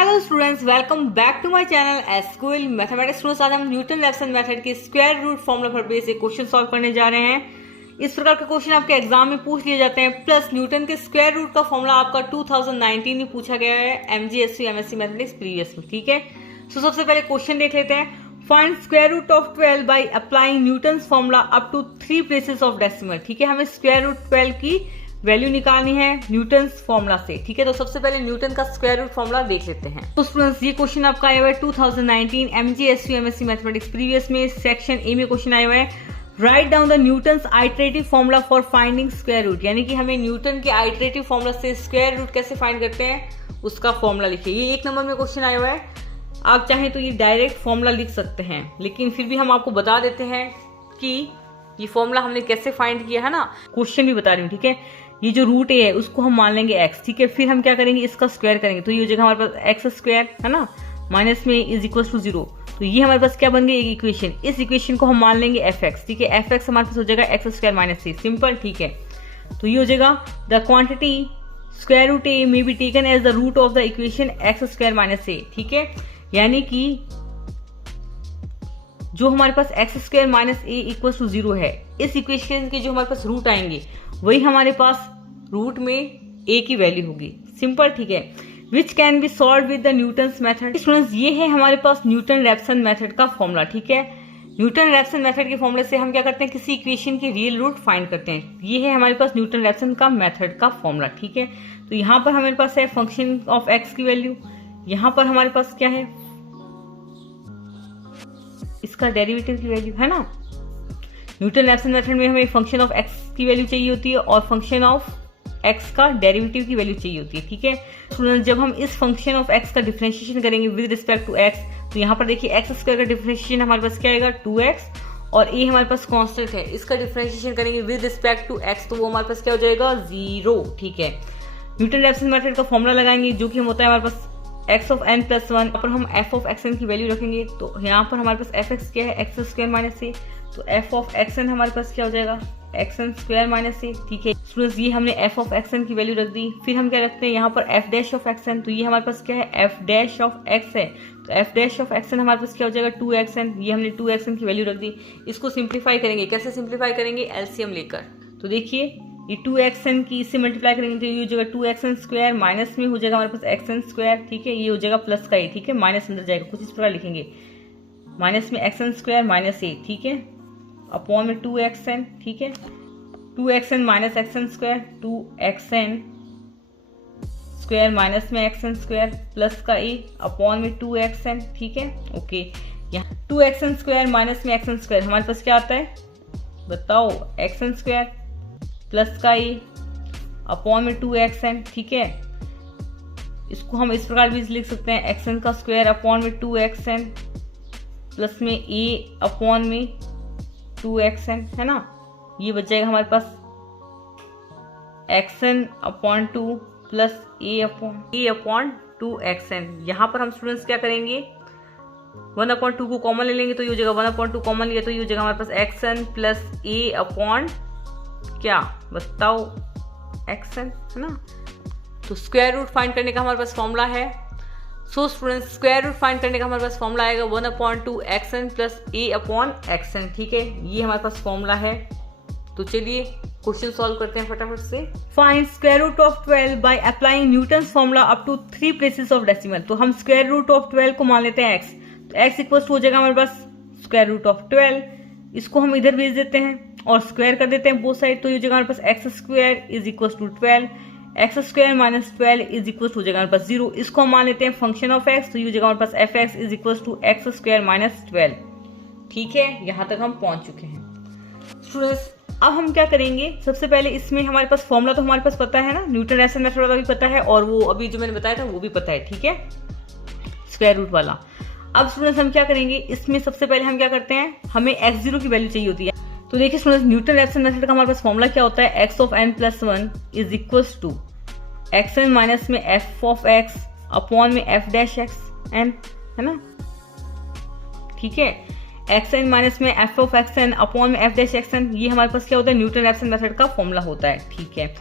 Hello students, welcome back to my channel SQL mathematics students. आज हम Newton Raphson method के square root formula पर base एक question solve करने जा रहे हैं। इस प्रकार के क्वेश्चन आपके एग्जाम में पूछ लिए जाते हैं। प्लस न्यूटन के स्क्वायर रूट का फॉर्मूला आपका 2019 में पूछा गया है एमजीएससी एमएससी मैथमेटिक्स प्रीवियस में। ठीक है, सो सबसे पहले क्वेश्चन देख लेते हैं। Find square root of 12 by applying Newton's formula up to 3 places of decimal. ठीक है, हमें स्क्वायर रूट 12 की वैल्यू निकालनी है न्यूटन्स फॉर्मूला से। ठीक है, तो सबसे पहले न्यूटन का स्क्वायर रूट फॉर्मूला देख लेते हैं। तो स्टूडेंट्स, ये क्वेश्चन आपका आया हुआ है 2019 एमजीएससी एमएससी मैथमेटिक्स प्रीवियस में सेक्शन ए में क्वेश्चन आया हुआ है। Write down the Newton's iterative formula for finding square root, यानी कि हमें न्यूटन के आइटरेटिव फॉर्मूला से स्क्वायर रूट कैसे फाइंड करते हैं उसका फॉर्मूला लिखिए। ये 1 नंबर में क्वेश्चन आया हुआ है। आप चाहें तो ये डायरेक्ट फॉर्मूला लिख सकते हैं, लेकिन फिर भी हम आपको बता देते हैं कि ये फॉर्मूला हमने कैसे फाइंड किया है ना। क्वेश्चन भी बता रही हूँ। ठीक है, ये जो रूट ए है उसको हम मान लेंगे x। ठीक है, फिर हम क्या करेंगे, इसका स्क्वायर करेंगे तो ये हो जाएगा हमारे पास एक्स स्क्वायर है ना, माइनस में इज इक्वल टू 0। तो ये हमारे पास क्या बन गई, एक इक्वेशन। इस इक्वेशन को हम मान लेंगे fx। ठीक है, fx हमारे पास हो जाएगा x square minus c, simple. ठीक है, तो ये हो जाएगा the quantity square root a may be taken as the root of the equation x square minus a। ठीक है, यानी कि जो हमारे पास x square minus a equal to 0 है, इस इक्वेशन के जो हमारे पास रूट आएंगे वही हमारे पास रूट में ए की वैल्यू होगी, सिंपल। ठीक है, which can be solve with the Newton's method. Students, ये है हमारे पास न्यूटन रैप्सन मेथड का फॉर्मूला। ठीक है, न्यूटन रैप्सन मेथड के फॉर्मूले से हम क्या करते हैं, किसी इक्वेशन के रियल रूट फाइंड करते हैं। ये है हमारे पास न्यूटन रैप्सन का मेथड का फॉर्मूला। ठीक है, तो यहाँ पर हमारे पास है फंक्शन ऑफ एक्स की वैल्यू, यहाँ पर हमारे पास क्या है, इसका डेरिवेटिव की वैल्यू है ना। न्यूटन रैप्सन मेथड में हमें फंक्शन ऑफ एक्स की वैल्यू चाहिए होती है और फंक्शन ऑफ एक्स का डेरिवेटिव की वैल्यू चाहिए होती है। ठीक है स्टूडेंट, जब हम इस फंक्शन ऑफ एक्स का डिफरेंशिएशन करेंगे विद रिस्पेक्ट टू एक्स, तो यहाँ पर देखिए एक्स स्क्वायर का डिफरेंशिएशन हमारे पास क्या आएगा 2x, और ए हमारे पास कांस्टेंट है, इसका डिफरेंशिएशन करेंगे विद रिस्पेक्ट टू एक्स, तो वो हमारे पास क्या हो जाएगा 0। ठीक है, न्यूटन रैप्सन मेथड का फॉर्मूला लगाएंगे जो कि होता है हमारे पास x ऑफ n प्लस 1, पर हम f ऑफ xn की वैल्यू रखेंगे। तो यहाँ पर हमारे पास fx क्या है, एक्स स्क्वायर माइनस a, तो f ऑफ xn हमारे पास क्या हो जाएगा xn स्क्वायर माइनस a। ठीक है स्टूडेंट्स, ये हमने f ऑफ xn की वैल्यू रख दी। फिर हम क्या रखते हैं यहाँ पर f डैश ऑफ xn, तो ये हमारे पास क्या है f डैश ऑफ x है, तो f डैश ऑफ xn हमारे पास क्या हो जाएगा 2xn, ये हमने 2xn की वैल्यू रख दी। इसको सिंप्लीफाई करेंगे, कैसे सिंप्लीफाई करेंगे, एलसीएम लेकर। तो देखिए ये 2xn की इससे मल्टीप्लाई करेंगे तो ये हो जाएगा 2xn स्क्वायर, माइनस में हो जाएगा हमारे पास xn स्क्वायर। ठीक है, ये हो जाएगा प्लस का a। ठीक है, माइनस अंदर जाएगा, कुछ इस प्रकार लिखेंगे, माइनस में xn स्क्वायर माइनस a। ठीक है, अपॉन में 2xn। ठीक है, 2xn minus xn square, 2xn square minus में xn स्क्वायर प्लस का a अपॉन में 2xn। ठीक है, ओके, यहाँ 2xn स्क्वायर माइनस में xn स्क्वायर हमारे पास क्या आता है बताओ, xn स्क्वायर प्लस का a अपॉन में 2xn। ठीक है, इसको हम इस प्रकार भी लिख सकते हैं, xn का स्क्वायर अपॉन में 2xn प्लस में a अपॉन में 2xn है ना। ये बच जाएगा हमारे पास xn upon 2 plus a upon 2xn। यहाँ पर हम स्टूडेंट्स क्या करेंगे, 1/2 को कॉमन ले लेंगे तो ये हो जाएगा 1/2 कॉमन लिया तो ये हो जाएगा हमारे पास xn प्लस a अपॉन क्या बताओ xn है ना। तो स्क्वायर रूट फाइंड करने का हमारे पास फॉर्मूला है। So students, square root find करने का हमारे पास फॉर्मूला आएगा 1/2 xn plus a upon xn। ठीक है, ये हमारे पास फॉर्मूला है। तो चलिए क्वेश्चन सॉल्व करते हैं फटाफट से। Find square root of 12 by applying Newton's formula up to 3 places of decimal. तो हम स्क्वायर रूट ऑफ 12 को मान लेते हैं x, तो x इक्वल हो जाएगा हमारे पास स्क्वायर रूट ऑफ 12। इसको हम इधर भेज देते हैं और स्क्वायर कर देते हैं बोथ साइड, तो ये हो जाएगा हमारे पास x square is equal to 12, x square minus 12 is equal हो जाएगा हमारे पास 0। इसको हम मान लेते हैं फंक्शन ऑफ एक्स, तो ये हो जाएगा हमारे पास f x is equal to x square minus 12। ठीक है, यहाँ तक हम पहुंच चुके हैं स्टूडेंट्स। अब हम क्या करेंगे, सबसे पहले इसमें हमारे पास फॉर्मूला तो हमारे पास पता है ना, न्यूटन रैप्सन मेथड वाला भी पता है और वो अभी जो मैंने बताया था वो भी पता है। ठीक है, स्क्वायर रूट वाला। अब स्टूडेंट्स हम क्या करेंगे, इसमें सबसे पहले हम क्या करते हैं, हमें x0 की वैल्यू चाहिए होती है। तो देखिए स्टूडेंट्स, न्यूटन रैप्सन मेथड का हमारे पास फॉर्मूला क्या होता है, x of n plus 1 is equal to xn minus में f ऑफ x अपॉन में f डैश x n है ना। ठीक है, xn माइनस में f ऑफ xn अपॉन में f डैश xn, ये हमारे पास क्या होता है, न्यूटन रैप्सन मेथड का फॉर्मूला होता है। ठीक है,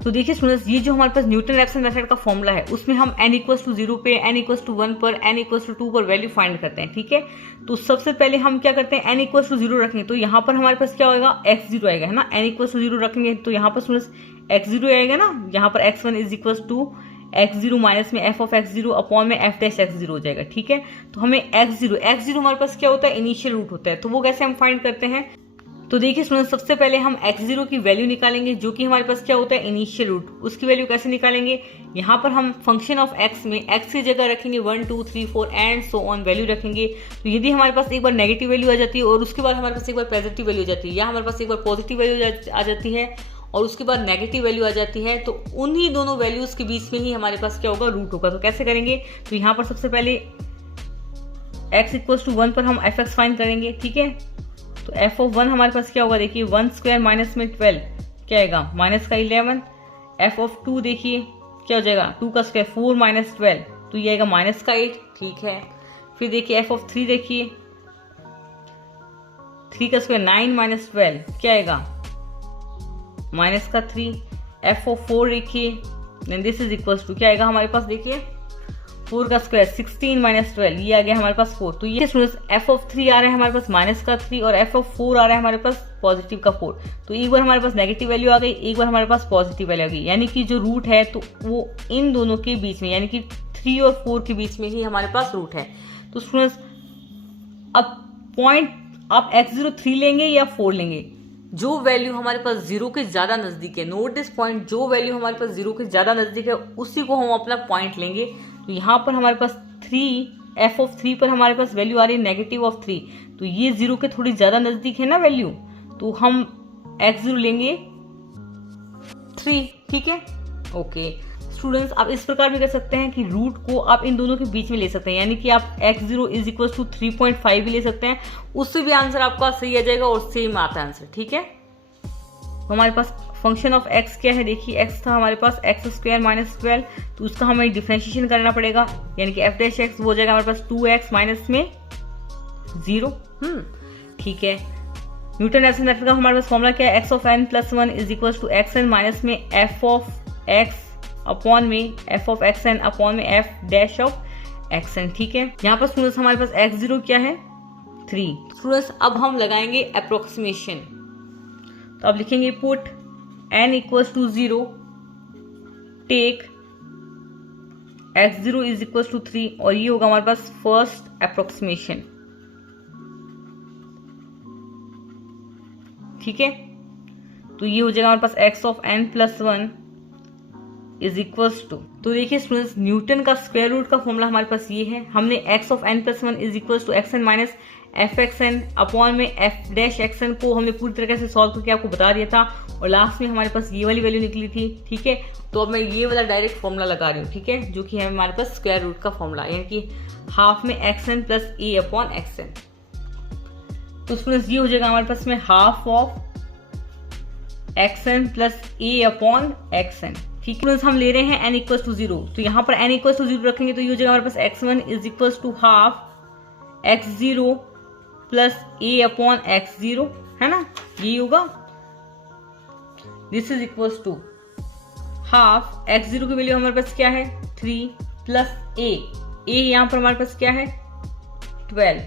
तो देखिए स्टूडेंट्स, ये जो हमारे पास न्यूटन रैप्सन मेथड का फॉर्मूला है उसमें हम n इक्वल्स टू 0 पे, n इक्वल्स टू 1 पर, n इक्वल्स टू 2 पर वैल्यू फाइंड करते हैं। ठीक है, तो सबसे पहले हम क्या करते हैं, n इक्वल्स टू 0 रखेंगे तो यहाँ पर हमारे पास क्या होगा, x0 आएगा, है ना। n इक्वल्स टू 0 रखेंगे तो यहाँ पर स्टूडेंट्स x0 आएगा ना, यहाँ पर x1 is equals to x0 minus में f ऑफ x0 अपॉन में f डैश x0 हो जाएगा। ठीक है, तो हमें x0 हमारे पास क्या होता है, इनिशियल रूट होता है, तो वो कैसे हम फाइंड करते हैं। तो देखिए स्टूडेंट्स, सबसे पहले हम x0 की वैल्यू निकालेंगे जो कि हमारे पास क्या होता है, इनिशियल रूट। उसकी वैल्यू कैसे निकालेंगे, यहाँ पर हम फंक्शन ऑफ x में x की जगह रखेंगे 1 2 3 4 एंड सो ऑन वैल्यू रखेंगे। तो यदि हमारे पास एक बार नेगेटिव वैल्यू आ जाती है और उसके बाद हमारे पास एक बार पॉजिटिव वैल्यू आ जाती है, या हमारे पास एक बार पॉजिटिव वैल्यू आ जाती है और उसके बाद नेगेटिव वैल्यू आ जाती है, तो उन्हीं दोनों वैल्यूज के बीच में ही हमारे पास क्या होगा, रूट होगा। तो कैसे करेंगे, तो यहाँ पर सबसे पहले x इक्वल्स टू 1 पर हम f x फाइंड करेंगे। ठीक है, तो f ऑफ 1 हमारे पास क्या होगा, देखिए 1 स्क्वायर माइनस में 12 क्या आएगा, माइनस का 11। f ऑफ 2 देखिए क्या हो जाएगा, 2 का स्क्वायर 4 माइनस 12 तो ये आएगा माइनस का 8। ठीक है, फिर देखिए f ऑफ 3 देखिए 3 का स्क्वायर 9 माइनस 12 क्या आएगा, माइनस का 3। f ऑफ 4 देखिए then this is equals to क्या आएगा हमारे पास, देखिए 4 का स्क्वायर 16 माइनस 12 ये आ गया हमारे पास 4। तो ये स्टूडेंट्स f ऑफ 3 आ रहा है हमारे पास माइनस का 3 और f ऑफ 4 आ रहा है हमारे पास पॉजिटिव का 4। तो एक बार हमारे पास नेगेटिव वैल्यू आ गई, एक बार हमारे पास पॉजिटिव वैल्यू आ गई, यानी कि जो रूट है तो वो इन दोनों के बीच में, यानी कि 3 और 4 के बीच में ही हमारे पास रूट है। तो स्टूडेंट्स, अब पॉइंट आप x0 3 लेंगे या 4 लेंगे, जो वैल्यू हमारे पास 0 के ज़्यादा नज़दीक है, नोट दिस पॉइंट, जो वैल्यू हमारे पास 0 के ज़्यादा नज़दीक है उसी को हम अपना पॉइंट लेंगे। तो यहाँ पर हमारे पास 3 f ऑफ 3 पर हमारे पास वैल्यू आ रही है नेगेटिव ऑफ 3, तो ये 0 के थोड़ी ज़्यादा नज़दीक है ना वैल्यू, तो हम x0 लेंगे 3। ठीक है, ओके स्टूडेंट्स, आप इस प्रकार भी कर सकते हैं कि रूट को आप इन दोनों के बीच में ले सकते हैं, यानी कि आप x0 इज इक्वल टू 3.5 भी ले सकते हैं, उससे भी आंसर आपका सही आ जाएगा और सेम आता है आंसर। ठीक है, तो हमारे पास फंक्शन ऑफ x क्या है, देखिए x था हमारे पास x स्क्वायर माइनस 12, तो उसका हमें डिफरेंशिएशन करना पड़ेगा, यानी कि f डैश x हो जाएगा हमारे पास 2x माइनस में 0। ठीक है, न्यूटन रैप्सन मेथड का हमारे पास फॉर्मूला क्या है, x of n plus 1 is equal to xn minus में f ऑफ x अपॉन में f ऑफ xn अपॉन में f डैश ऑफ xn। ठीक है, यहाँ पर स्टूडेंट्स हमारे पास x0 क्या है 3। स्टूडेंट्स, अब हम लगाएंगे अप्रोक्सीमेशन, तो अब लिखेंगे put n equals to 0 take x0 is equals to 3 और ये होगा हमारे पास फर्स्ट अप्रोक्सीमेशन। ठीक है, तो ये हो जाएगा हमारे पास x of n plus 1 is equals to, तो देखिए स्टूडेंट्स, न्यूटन का स्क्वायर रूट का फॉर्मूला हमारे पास ये है, हमने x of n plus 1 is equals to xn minus F X N upon में एफ डैश एक्स एन को हमने पूरी तरीके से सॉल्व करके आपको बता दिया था और लास्ट में हमारे पास ये वाली वैल्यू निकली थी। ठीक है, तो अब मैं ये वाला डायरेक्ट फॉर्मूला लगा रही हूँ, ठीक है, जो कि है हमारे पास स्क्वायर रूट का फॉर्मूला, यानी कि हाफ में X N plus A upon X N. तो स्टूडेंट्स ये हो जाएगा हमारे पास में half of X N plus A upon X N. ठीक है स्टूडेंट्स, हम ले रहे हैं एन इक्वल्स टू 0, तो यहाँ पर एन इक्वल्स टू 0 रखेंगे तो ये हो जाएगा हमारे पास x1 is equals to half x0 plus A upon x0, है ना, ये होगा। This is equals to half x0 की वैल्यू हमारे पास क्या है 3 प्लस ए यहाँ पर हमारे पास क्या है 12।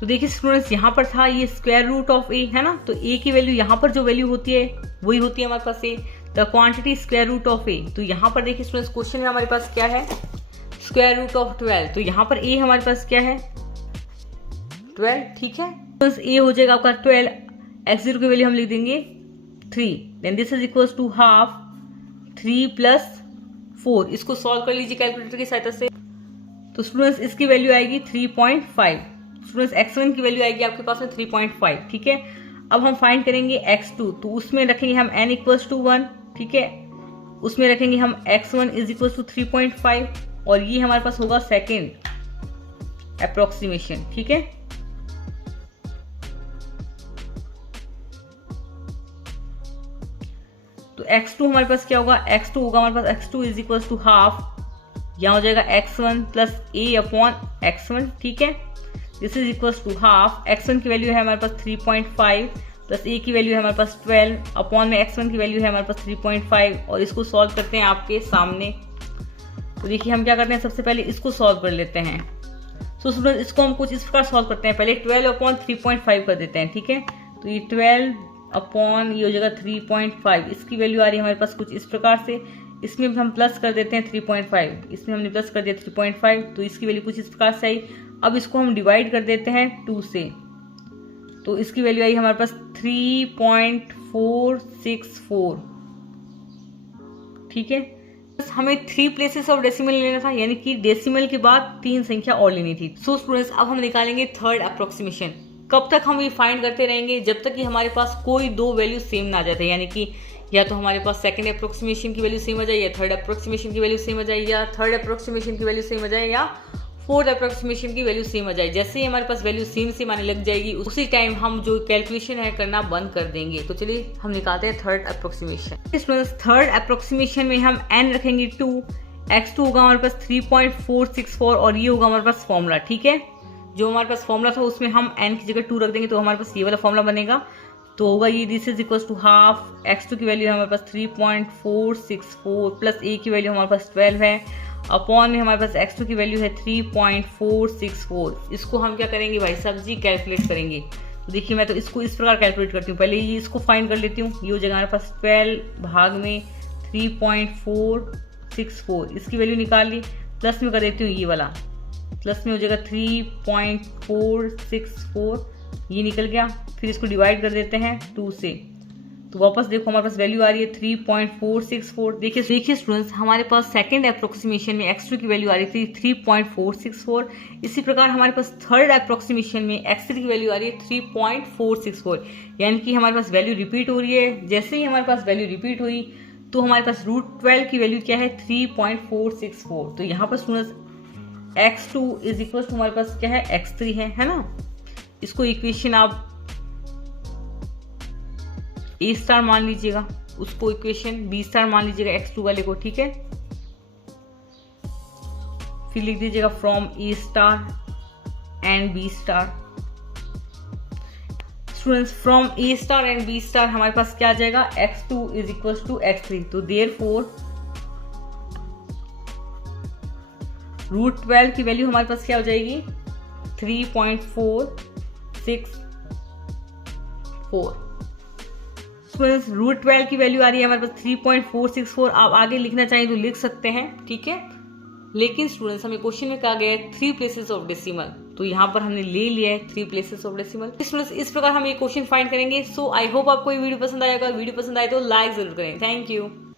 तो देखिए स्टूडेंट्स, यहाँ पर था ये स्क्वायर रूट ऑफ ए, है ना, तो ए की वैल्यू यहाँ पर जो वैल्यू होती है वही होती है हमारे पास a, the quantity square root of a. तो यहाँ पर देखिए स्टूडेंट्स, क्वेश्चन में हमारे पास क्या है स्क्वायर रूट ऑफ 12, तो यहाँ पर ए हमारे पास क्या है 12। ठीक है, तो ए हो जाएगा आपका 12, x0 की वैल्यू हम लिख देंगे 3, then this is equals to half 3 plus 4। इसको सॉल्व कर लीजिए कैलकुलेटर की सहायता से। तो स्टूडेंट्स इसकी वैल्यू आएगी 3.5। स्टूडेंट्स x1 की वैल्यू आएगी आपके पास में 3.5। ठीक है, अब हम फाइंड करेंगे x2, तो उसमें रखेंगे हम n इक्वल्स टू 1। ठीक है, उसमें रखेंगे हम x1 इज इक्वल्स टू 3.5 और ये हमारे पास होगा सेकेंड अप्रोक्सीमेशन। ठीक है, तो x2 हमारे पास क्या होगा, x2 होगा हमारे पास x2 is equals to half, यहाँ हो जाएगा x1 plus a upon x1। ठीक है, this is equals to half, x1 की वैल्यू है हमारे पास 3.5, प्लस ए की वैल्यू है हमारे पास 12 अपॉन में x1 की वैल्यू है हमारे पास 3.5 और इसको सॉल्व करते हैं आपके सामने। तो देखिए हम क्या करते हैं, सबसे पहले इसको सॉल्व कर लेते हैं। सो स्टूडेंट इसको हम कुछ इस प्रकार सॉल्व करते हैं, पहले 12 अपॉन 3.5 कर देते हैं, ठीक है। तो ये 12 अपॉन ये हो जाएगा 3.5, इसकी वैल्यू आ रही है हमारे पास कुछ इस प्रकार से। इसमें हम प्लस कर देते हैं 3.5, इसमें हमने प्लस कर दिया 3.5, तो इसकी वैल्यू कुछ इस प्रकार से आई। अब इसको हम डिवाइड कर देते हैं 2 से, तो इसकी वैल्यू आई हमारे पास 3.464, ठीक है। हमें 3 प्लेसेस ऑफ डेसिमल लेना था, यानी कि डेसिमल के बाद 3 संख्या और लेनी थी। सो स्टूडेंट्स अब हम निकालेंगे थर्ड अप्रोक्सीमेशन। कब तक हम ये फाइंड करते रहेंगे, जब तक कि हमारे पास कोई 2 वैल्यू सेम ना आ जाते, यानी कि या तो हमारे पास सेकंड अप्रोक्सीमेशन की वैल्यू सेम आ जाए, या थर्ड अप्रोक्सीमेशन की वैल्यू सेम आ जाए, या थर्ड अप्रोक्सीमेशन की वैल्यू सेम आ जाए, या फोर्थ अप्रोक्सीमेशन की वैल्यू सेम आ जाए। जैसे ही हमारे पास वैल्यू सेम आने लग जाएगी, उसी टाइम हम जो कैलकुलेशन है करना बंद कर देंगे। तो चलिए हम निकालते हैं third approximation. Students third approximation में हम n रखेंगे 2, x2 होगा हमारे पास 3.464 और ये होगा हमारे पास फॉर्मूला, ठीक है। जो हमारे पास फॉर्मूला था उसमें हम n की जगह 2 रख देंगे, तो हमारे पास ये वाला फॉर्मूला बनेगा। तो होगा ये this is equal to half, x2 की वैल्यू हमारे पास 3.464 प्लस a की वैल्यू हमारे पास 12 है, अपॉन में हमारे पास x2 की वैल्यू है 3.464। इसको हम क्या करेंगे भाई साहब जी, कैलकुलेट करेंगे। तो देखिए मैं तो इसको इस प्रकार कैलकुलेट करती हूँ, पहले ये इसको फाइंड कर लेती हूँ। ये हो जाएगा हमारे पास 12 भाग में 3.464, इसकी वैल्यू निकाल ली, प्लस में कर देती हूँ ये वाला, प्लस में हो जाएगा 3.464, ये निकल गया। फिर इसको डिवाइड कर देते हैं 2 से, तो वापस देखो हमारे पास वैल्यू आ रही है 3.464। देखिए स्टूडेंट्स हमारे पास सेकंड अप्रोक्सीमेशन में x2 की वैल्यू आ रही थी 3.464, इसी प्रकार हमारे पास थर्ड अप्रोक्सीमेशन में x3 की वैल्यू आ रही है 3.464, यानी कि हमारे पास वैल्यू रिपीट हो रही है। जैसे ही हमारे पास वैल्यू रिपीट हुई तो हमारे पास √12 की वैल्यू क्या है 3.464। तो यहाँ पर students x2 is equal to हमारे पास क्या है x3 है ना। इसको इक्वेशन आप A स्टार मान लीजिएगा, उसको इक्वेशन B स्टार मान लीजिएगा x2 वाले को, ठीक है। फिर लिख दीजिएगा from A star and B star. Students from A star and B star हमारे पास क्या आ जाएगा, x2 is equal to x3। तो देयरफॉर √12 की वैल्यू हमारे पास क्या हो जाएगी 3.464। √12 की वैल्यू आ रही है हमारे पास 3.464। आप आगे लिखना चाहिए तो लिख सकते हैं, ठीक है। लेकिन स्टूडेंट्स हमें क्वेश्चन में कहा गया है 3 प्लेसेस ऑफ डेसिमल, तो यहाँ पर हमने ले लिया है 3 प्लेसेस ऑफ डेसिमल। स्टूडेंट्स इस प्रकार हम ये क्वेश्चन फाइंड करेंगे। सो आई होप आपको ये वीडियो पसंद आएगा। वीडियो पसंद आए तो लाइक जरूर करें। Thank you.